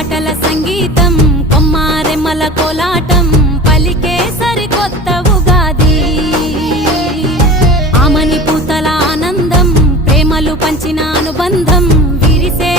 పాటల సంగీతం కొమ్మారెమ్మల కోలాటం పలికే సరికొత్త ఉగాది ఆమని పూతల ఆనందం ప్రేమలు పంచిన అనుబంధం విరిసే